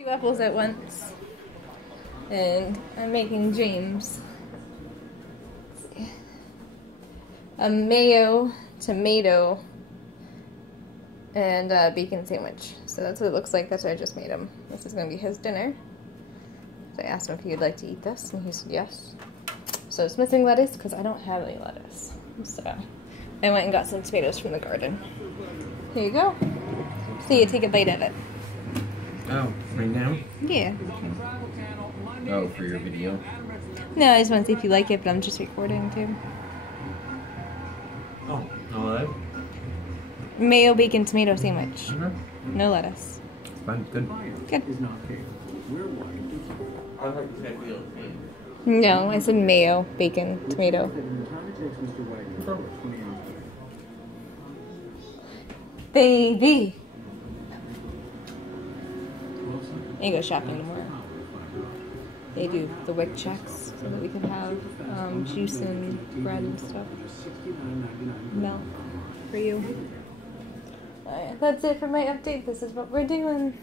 Two apples at once, and I'm making James a mayo, tomato, and bacon sandwich. So that's what it looks like. That's what I just made him. This is going to be his dinner. So I asked him if he would like to eat this, and he said yes. So it's missing lettuce because I don't have any lettuce. So I went and got some tomatoes from the garden. Here you go. See you take a bite of it. Oh, right now? Yeah. Oh, for your video? No, I just want to see if you like it, but I'm just recording too. Oh, all that? Mayo bacon tomato sandwich. Mm-hmm. No lettuce. Fine, good. Good. No, I said mayo, bacon, tomato. Baby! I go shopping tomorrow. They do the WIC checks so that we can have juice and bread and stuff. Milk for you. Alright, that's it for my update. This is what we're doing.